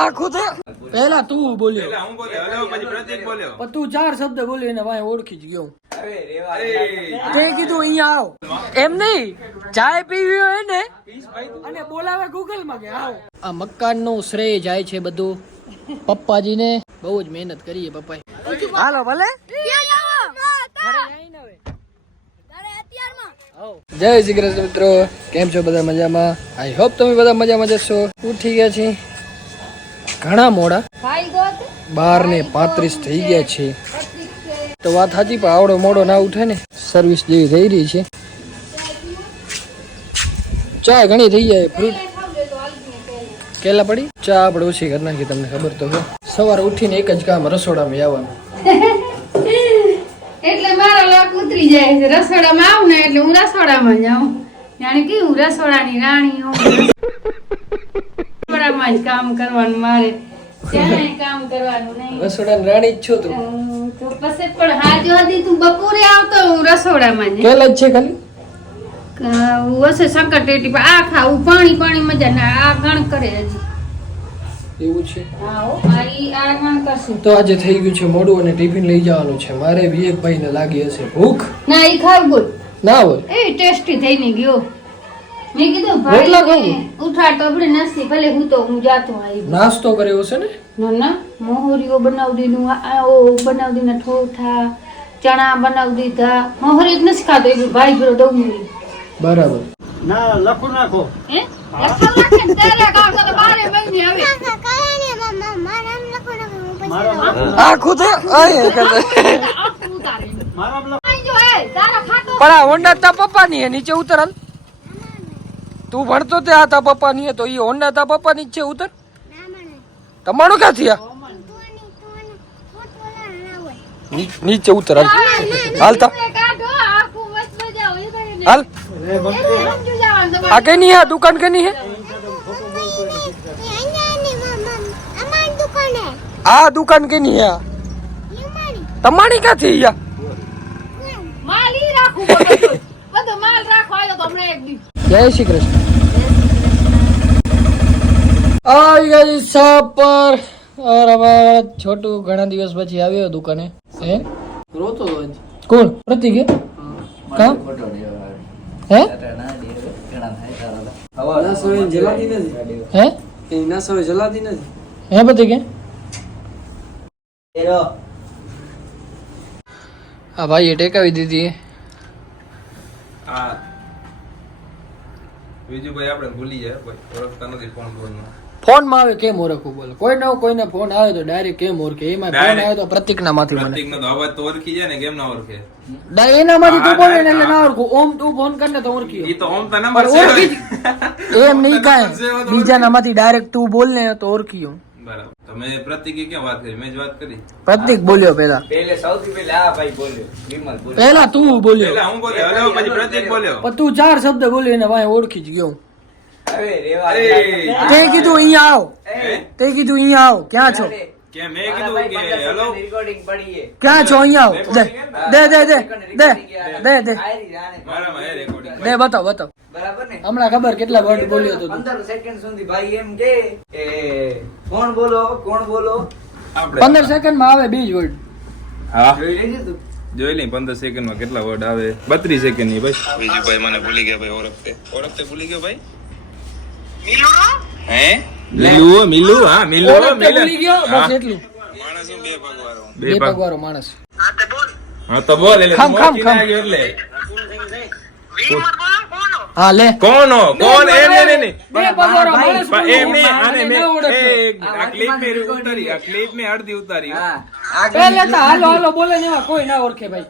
આખું તે પહેલા તું બોલ્યો. પેલા હું બોલ્યો હલો પછી પ્રતિક બોલ્યો. પણ તું ચાર શબ્દ બોલ્યો એને ભાઈ ઓળખી જ ગયો. તે કીધું અહીંયા આવો. એમ નહીં ચાય પીવી હોય ને અને બોલાવે ગૂગલમાં કે આવો. આ મકાનનું શ્રેય જાય છે બધું. પપ્પાજીને બહુ જ મહેનત કરીએ પપ્પાએ. હાલો ભલે. જય શ્રી કૃષ્ણ મિત્રો. કેમ છો બધા મજામાં? આઈ હોપ તમે બધા મજામાં જશો. ઉઠી ગયા છે ઘણા મોડા બાર ને પાંત્રીસ થઈ ગયા છે. તો વાત સાચી પણ આવડો મોડો ના ઉઠે ને. સર્વિસ જેવી થઈ રહી છે. ચા ઘણી થઈ જાય ફ્રૂટ કેલા પડી? ચા આપણે ઓછી કરી નાખી તમને ખબર તો સવારે ઉઠીને એક જ કામ રસોડામાં આવવાનું. એટલે મારો લાખ ઉતરી જાય છે. રસોડામાં આવું ને એટલે હું રસોડામાં જાઉં. જાણે કેવું? રસોડાની રાણી હું. રસોડામાં જ કામ કરવાનું મારે. ક્યાંય કામ કરવાનું નહીં. રસોડાની રાણી જ છો તું. તો પછી પણ હાજ હતી તું બપોરે આવતો હું રસોડામાં જ કેલા જ છે ખાલી? વસે શંકર ટેટી પર આ ખાવું પાણી પાણી મજા ના આ ગણ કરે હજી. એવું છે? તો આજે થઈ ગયું છે મોડું અને ટિફિન લઈ જવાનું છે. મારે વિવેકભાઈ ને લાગી હશે ભૂખ. ના એ ખાવ ના હોય. એ ટેસ્ટી થઈને ગયો. મેં કીધું ભાઈ ખાવું? ઉઠાડતો આપણે નથી ભલે હું તો હું જાતો આવી નાસ્તો કર્યો છે ને? ના ના મોહરીઓ બનાવી દીધું આ ઓ બનાવી દીધા ઠોઠા ચણા બનાવી દીધા. મોહરી જ નથી ખાતો એ ભાઈ દઉં મૂલી બરાબર. હે? લખા લખે તારે કામ કરે બારે મહિને આવે. આખું તે આય કરતે. આખું ઉતારે. આઈ જો એ તારા ખાતો. પણ આ હોન્ડા તા પપ્પા ની નીચે ઉતર હાલ તું ભણતો તે આ તા પપ્પા ની હે, તો ઈ હોન્ડા તા પપ્પા ની જ છે ઉતર. તમારું ક્યાંથી આ નીચે ઉતર, હાલ. હાલ આ કેની નહીં આ દુકાન કેની હે? આ દુકાન કેની નહીં આ? તમારી ક્યાંથી યા માલ ઈ બધો માલ રાખવા આવ્યો તો હમણાં એક દી. જય શ્રી કૃષ્ણ. આવી ગઈ શોપ પર. અમારા છોટું ઘણા દિવસ પછી આવ્યો દુકાને. હે? રોતો કોણ? પ્રતિક હે. કામ હે? હે? હે પ્રતિક હે હા ભાઈએ ટેકાવી દીધી. આ બીજું ભાઈ આપણે ભૂલી જાય. ભાઈ ઓળખતા નથી ફોન ફોન ફોનમાં આવે કેમ ઓળખવું બોલો? કોઈ નવો કોઈને ફોન આવે તો ડાયરેક્ટ કેમ ઓળખે? એમાં ફોન આવે તો પ્રતિક ના માંથી મને. પ્રતિક તો અવાજ તો ઓળખી જાય ને કેમ ના ઓળખે? એના એનામાંથી તું બોલે ને એટલે ના ઓળખું. ઓમ તું ફોન કરને તો ઓળખી ઈ તો ઓમ તો નંબર છે એમ નહીં કાંઈ. બીજાનામાંથી ડાયરેક્ટ તું બોલ ને તો ઓળખી હું બરાબર. તમે પ્રતિક ક્યાં વાત કરી? મેં જ વાત કરી. પ્રતિક બોલ્યો પેલા પેલે સૌથી પહેલા આ ભાઈ બોલ્યો. વિમલ બોલ્યો. તું બોલ્યો. પેલા હું બોલ્યો? હવે પછી પ્રતિક બોલ્યો. પણ તું ચાર શબ્દ બોલ્યો એને ભાઈ ઓળખી જ ગયો. અરે રેવા તે કીધું અહીંયા આવો. તે કીધું અહીંયા આવો. ક્યાં છો? કે મેં કીધું કે પંદર હલો પડી છે. ક્યાં છો અહીંયા? આવો દે દે દે દે દે દે. દે આયરી જાણે. મારામાં હે recording. દે બતાવ બતાવ. બરાબર ને? હમણાં ખબર કેટલા વર્ડ બોલ્યો તો તું. પંદર સેકન્ડ સુધી ભાઈ એમ કે એ, કોણ બોલો? કોણ બોલો? આપણે પંદર સેકન્ડમાં આવે બીજ વર્ડ હા. જોઈ લેજે તું? જોઈ લઈ પંદર સેકન્ડમાં કેટલા વર્ડ આવે? બત્રીસ સેકન્ડની ભાઈ. બીજું ભાઈ મને ભૂલી ગયા ભાઈ ઓળખતે. ઓળખતે ભૂલી ગયો ભાઈ? હે? મિલુ મિલુ હા મિલુ ભૂલી ગયો બસ એટલું. માણસ બે પગવારો બે માણસ. હા તો બોલ. એટલે ખમ, તું ખમ, ના ખમ. એટલે. હા લે. કોનો? કોણ એ ને ને ને બે પગવાળો માણસ એમ નહીં બોલ્યો, આને આને મેં ન ઓળખ્યો. એ આ ક્લિપ મેં ઉતારી આ ક્લિપ મેં અડધી ઉતારી. હા. આગળ તો હાલો હાલો બોલે ને કોઈ ના ઓળખે ભાઈ.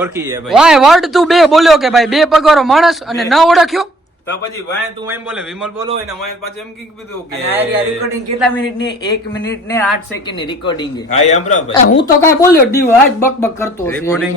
ઓળખી જાય ભાઈ. વાય વર્ડ તું બે બોલ્યો કે ભાઈ બે પગવાળો માણસ અને ન ઓળખ્યો? તો પછી વાય તું એમ બોલે વિમલ બોલો એને વાય પાછું એમ કીધું કે અને કેટલા મિનિટની? એક મિનિટ ને આઠ સેકન્ડની છે હા એમ બરાબર હું તો કઈ બોલ્યો ડીવ આજ બક બક કરતો. રેકોર્ડિંગ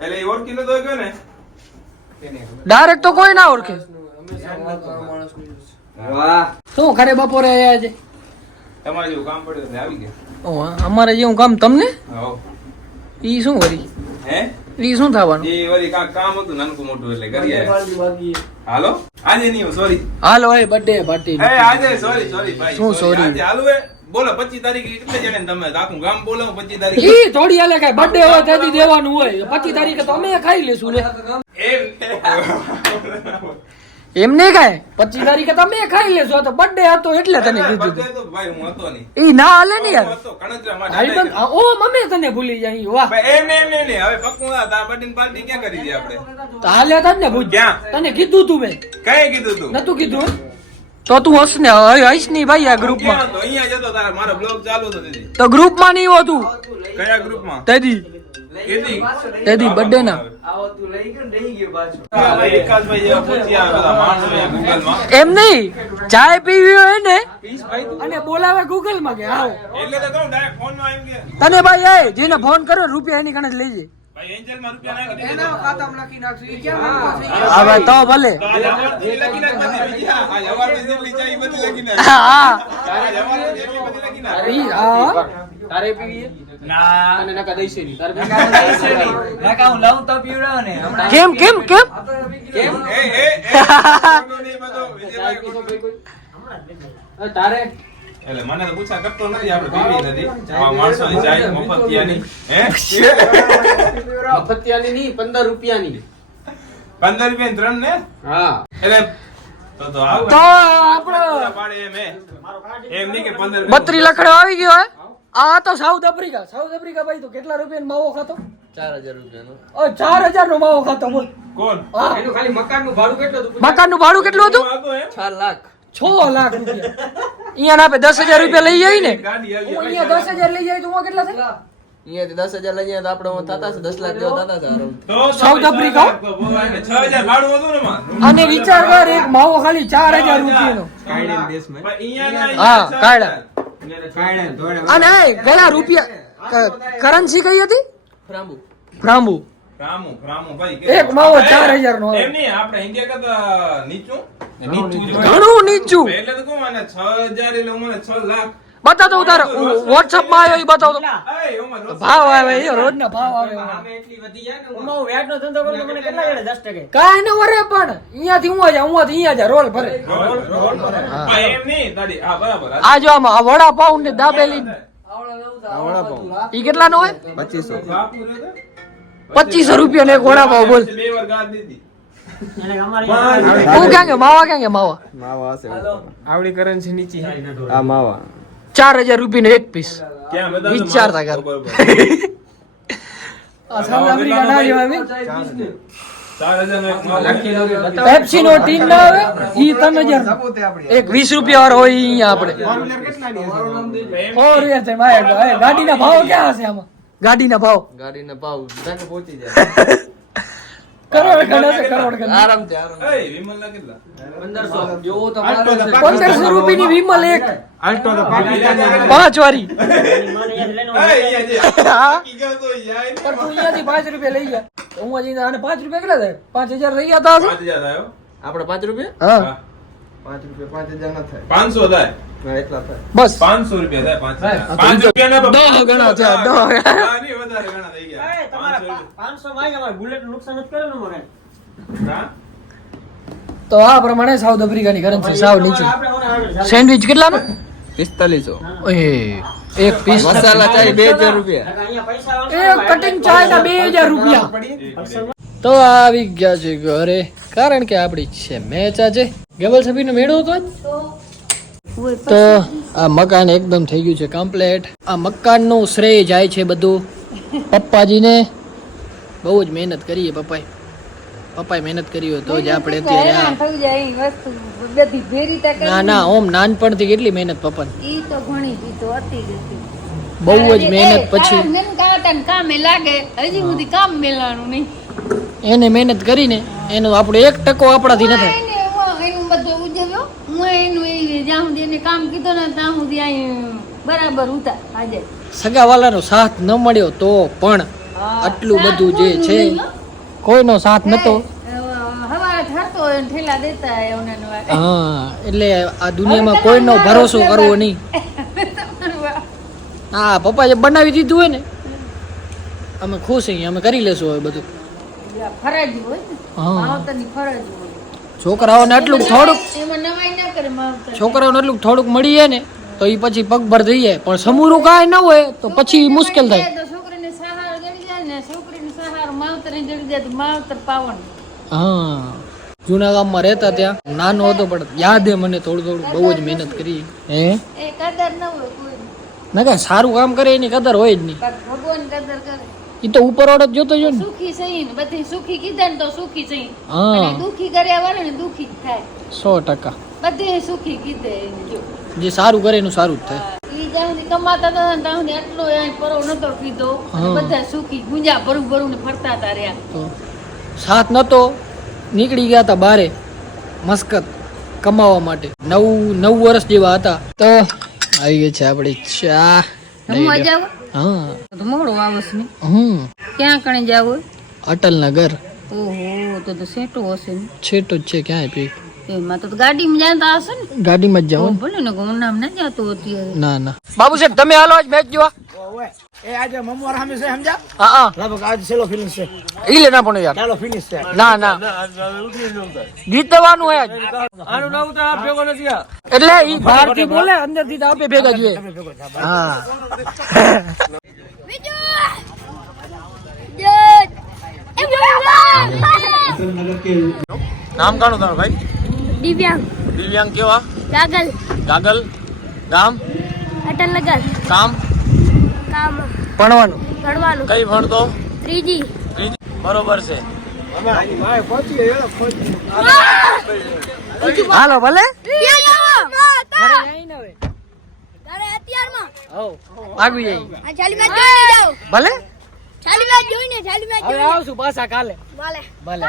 એટલે એ ઓળખી લીધો કે ને? ડાયરેક્ટ તો કોઈ ના ઓળખે. વાહ. શું ખરે બપોરે આજે? છે તમારે જેવું કામ પડ્યું આવી ગયા. અમારે જેવું કામ તમને? ઈ શું કરી? હે? ઈ શું થવાનું? એ વળી કાંઈક કામ હતું નાનકું મોટું એટલે કરી આયા. હાલો? આજે નહીં સોરી હાલો એ બર્થડે પાર્ટી એ આજે સોરી સોરી ભાઈ શું sorry? આજે હાલો એ બોલો 25 તારીખે કેટલે જણે ને તમે આખું ગામ બોલો 25 તારીખે. ઈ થોડી હાલે કાઈ બર્થડે હોય તેથી દેવાનું હોય. પચીસ તારીખે તો અમે ખાઈ લેશું ને. એમ. એમ નહીં ખાય? પચીસ તારીખે તમે ખાઈ લેશો. તો બર્થડે હતો એટલે તને કીધું તો ભાઈ હું હતો નહીં. ઈ ના હાલે ને હું યાર. ઓ મમ્મી તને ભૂલી જાય વાહ. એમ એમ એમ. હવે પક્કું આ birthday ની ક્યાં કરી દે આપણે? તો હાલે તને ને ભૂજ. તને કીધું તું મેં. કઈ કીધું તું? નતું કીધું. તો તું હસ ને હસ નહીં ભાઈ આ ગ્રુપ ગ્રુપમાં ક્યાં હતો? અહીંયા જતો તારા. મારો બ્લોગ ચાલુ હતો. તેથી તો ગ્રુપમાં નહીં હોતું. કયા ગ્રુપમાં? તેદી birthday ના. આવો તું લઈ ગયો ને. એમ નહીં ચાય પીવી હોય ને અને બોલાવે ગૂગલમાં કે આવો. તને ભાઈ એ જેને ફોન કર્યો રૂપિયા એની કણે જ લઈ જાય હવે તો ભલે. ની. નાકા હું તો પીવડાવો ને. કેમ કેમ કેમ? એ, એ, એ, એટલે મને તો પૂછા કરતો નથી આપણે પીવી નથી. આ માણસોની ચાય મફતિયાની. હે? મફતિયાની નહીં પંદર રૂપિયાની. પંદર રૂપિયા ત્રણ ને? હા. એટલે તો તો આવું તો આપણો પાડે એમ હે. એમ નહીં કે પંદર બત્રી લખડો આવી ગયો આ તો સાઉથ આફ્રિકા. સાઉથ આફ્રિકા ભાઈ તો કેટલા રૂપિયા માવો ખાતો? ચાર હજાર રૂપિયાનો. ઓ ચાર હજાર નો માવો ખાતો બોલ. કોણ? હા. એનું ખાલી મકાનનું ભાડું કેટલું હતું? મકાનનું ભાડું કેટલું હતું? હતો ચાર લાખ. છ લાખ રૂપિયા. અહીંયા ના આપે દસ હજાર રૂપિયા લઈ જાય ને. હું અહીંયા દસ હજાર લઈ જાય તો હું કેટલા થાય? અહીંયાથી દસ હજાર લઈ તો આપણે થતા છે દસ લાખ જેવા થતા છે સાઉથ આફ્રિકા? અને વિચાર કર એક માવો ખાલી ચાર હજાર રૂપિયાનો. હા, કાયડા. અને એ ઘણા રૂપિયા કરન્સી કઈ હતી? એક માવો ચાર હજાર નો એમ આપણે ઇન્ડિયા કરતા નીચું. નીચું જ હોય. ઘણું નીચું. એટલે તો કહું મને છ એટલે મને છ લાખ. બતાવતો તારે વોટ્સઅપમાં આવ્યો એ બતાવતો ભાવ આવે એ રોજ ના ભાવ આવે કાંઈ ન વરે પણ અહીંયાથી હું જા હું અહીંયા જા રોલ ભરે. રોલ, રોલ. હા, એમ નહીં દાદી હા બરાબર આ જો આમાં આ વડાપાઉં ને દાબેલી ઈ કેટલા નો હોય બાપુ રહ્યો તો? પચીસો રૂપિયા ને એક વડાપાઉં બોલ. બે વાર ગાળ દીધી. હું ક્યાં કે માવા ક્યાં કે માવા આવડી કરન્સી નીચી આ માવા ચાર હજાર રૂપિયા એક પીસ વિચારતા કર. પેપ્સી નો ટીન ના આવે ઈ ત્રણ એક વીસ રૂપિયા વાળો હોય અહીંયા આપણે ફોર વ્હીલર છે. ગાડીના ભાવ ક્યાં હશે આમાં? ગાડીના ભાવ. ગાડીના ભાવ. પહોંચી જાય. કરોડ ગણા છે કરોડ ગણા. આરામ કેટલા? તો પંદરસો રૂપિયાની વિમલ એક. વારી. તો ને. તું રૂપિયા લઈ જા. હું હજી આને પાંચ રૂપિયા કેટલા થાય? પાંચ હજાર થઈ ગયા હતા પાંચ આપણે પાંચ રૂપિયા? હા. હા. પાંચ રૂપિયા પાંચ હજાર ના થાય. પાંચસો થાય. એટલા થાય. બસ. પાંચસો રૂપિયા થાય પાંચ તો રૂપિયા દસ ગણા થયા, દહ ગણા. તો આ પ્રમાણે સાઉથ આફ્રિકાની કરન્સી સાવ નીચે. સેન્ડવિચ કેટલાનો? પિસ્તાલીસો. એ એક પીસ. મસાલા ચાય બે હજાર રૂપિયા. એક કટિંગ ચાય ના બે હજાર રૂપિયા. તો આવી ગયા છે ઘરે કારણ કે આપણી છે મેચ આજે. ગેબલ સભીનો મેળો હતો તો આ મકાન એકદમ થઈ ગયું છે કમ્પ્લેટ આ મકાનનું શ્રેય જાય છે બધું. પપ્પાજીને બહુ જ મહેનત કરીએ પપ્પાએ. પપ્પાએ મહેનત કરી હોય તો જ આપણે અત્યારે ના ના ઓમ નાનપણથી કેટલી મહેનત પપ્પા ઈ તો ઘણી ઈ તો અતિ ગતિ બહુ જ મહેનત પછી કામે લાગે હજી સુધી કામ મેલાનું નહીં. એને મહેનત કરીને એનો આપણો એક ટકો આપણાથી ન થાય. એનું બધું ઉજવ્યો હું એનું એ જ્યાં સુધી એને કામ કીધું ને ત્યાં સુધી અહીં બરાબર ઉતાર આજે. સગાવાલાનો સાથ ન મળ્યો તો પણ આટલું બધું જે છે. કોઈનો સાથ નતો. હા એટલે આ દુનિયામાં કોઈનો ભરોસો કરવો નહીં. હા પપ્પા જે બનાવી દીધું હોય ને અમે ખુશ છીએ અમે કરી લેશું હવે બધું. ફરજ હોય હોય. છોકરાઓને આટલું થોડુંક એમાં નવાઈ ના કરે માવતર છોકરાઓને એટલું થોડુંક મળી જાય ને તો એ પછી પગભર થઈ જાય. પણ સમૂરું કાંઈ ન હોય તો પછી મુશ્કેલ થાય તો છોકરીને સહાર જડી જાય ને છોકરીને સહાર માવતર પાવન. હા જૂના ગામમાં રહેતા ત્યાં. નાનો હતો પણ યાદ હે મને થોડું થોડું બહુ જ મહેનત કરી. હે? એ કદર ન હોય કોઈ. ના કાંઈ સારું કામ કરે એની કદર હોય જ નહીં. ભગવાન કદર કરે. એ તો ઉપર જ જોતો જો ને. સુખી સહી ને બધી સુખી કીધા ને તો સુખી સહી. હા. દુખી કર્યા વાળા ને દુખી જ થાય. સો ટકા. બધે સુખી કીધે જો. જે સારું કરે એનું સારું જ થાય. ઈ કમાતા હતા ને તમને એટલો પરો નતો કીધો. બધા સુખી ગુંજા ભરું ભરું ને ફરતા હતા રહ્યા. સાથ નતો નીકળી ગયા હતા બારે મસ્કત કમાવા માટે. નવ નવ વર્ષ જેવા હતા. તો આવી ગઈ છે આપણી ચા. હા. તો મોડો આવસ ને. હમ. ક્યાં કણે જાવ? અટલના ઘર ઓહો તો તો સેટો હશે ને. છેટો જ છે ક્યાંય પી એમાં તો ગાડીમાં જતા હશે ને. ગાડીમાં જ તો ભલે ને હું નામ ના જાતું અત્યારે. ના ના. બાબુ સાહેબ તમે હાલો આજ મેચ જોવા. એ આજે મમવાર સામે છે સમજા હા હા. લગભગ આજ છેલ્લો ફિનિશ છે. ઈ લે ના પણ યાર. ચાલો ફિનિશ છે. ના ના. જીતવાનું હે આનું નામ તો આ ભેગો નથી એટલે ઈ બહાર બોલે અંદરથી આપે ભેગા જોઈએ. હા. નામ કાણું તારું ભાઈ. દિવ્યાંગ. દિવ્યાંગ કેવા? ગાગલ. ગાગલ. ગામ? અટલ નગર. કામ કામ ભણવાનું. ભણવાનું. કઈ ભણતો? ત્રીજી. ત્રીજી. બરોબર છે. હાલો ભલે. ભલે. ચાલી મેચ જોઈને ચાલી મેચ જોઈને. આવશું પાછા કાલે. ભલે. ભલે.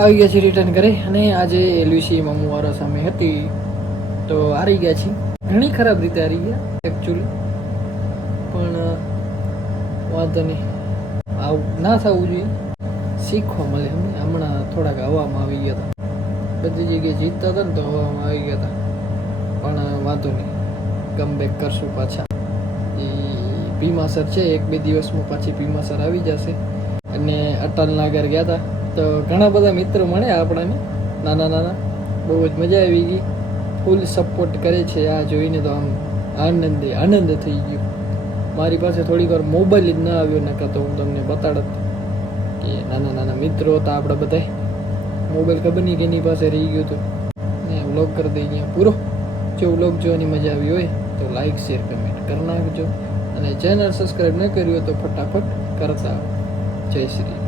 આવી ગયા છે રિટર્ન ઘરે અને આજે એલવીસી મમુવારા સામે હતી. તો હારી ગયા છે ઘણી ખરાબ રીતે હારી ગયા એકચ્યુઅલી પણ વાંધો નહીં. આવું ના થવું જોઈએ. શીખવા મળે અમને. હમણાં થોડાક હવામાં આવી ગયા હતા. બધી જગ્યાએ જીતતા હતા ને તો હવામાં આવી ગયા હતા. પણ વાંધો નહીં. કમ બેક કરશું પાછા. એ ભીમાસર છે. એક બે દિવસમાં પાછી ભીમાસર આવી જશે. અને અટલના ઘર ગયા હતા. તો ઘણા બધા મિત્રો મળ્યા આપણાને. નાના નાના. બહુ જ મજા આવી ગઈ. ફૂલ સપોર્ટ કરે છે આ જોઈને તો આમ આનંદે, આનંદ થઈ ગયો. મારી પાસે થોડીક વાર મોબાઈલ જ ન આવ્યો, નકર તો હું તમને બતાડત કે નાના નાના મિત્રો હતા આપણા બધા મોબાઈલ ખબર નહીં કેની પાસે રહી ગયો હતો. ને વ્લોગ કરી દઈ અહીંયા પૂરો. જો વ્લોગ જોવાની મજા આવી હોય તો લાઈક શેર કમેન્ટ કરી નાખજો. અને ચેનલ સબસ્ક્રાઈબ ન કર્યું તો ફટાફટ કરતા જય શ્રી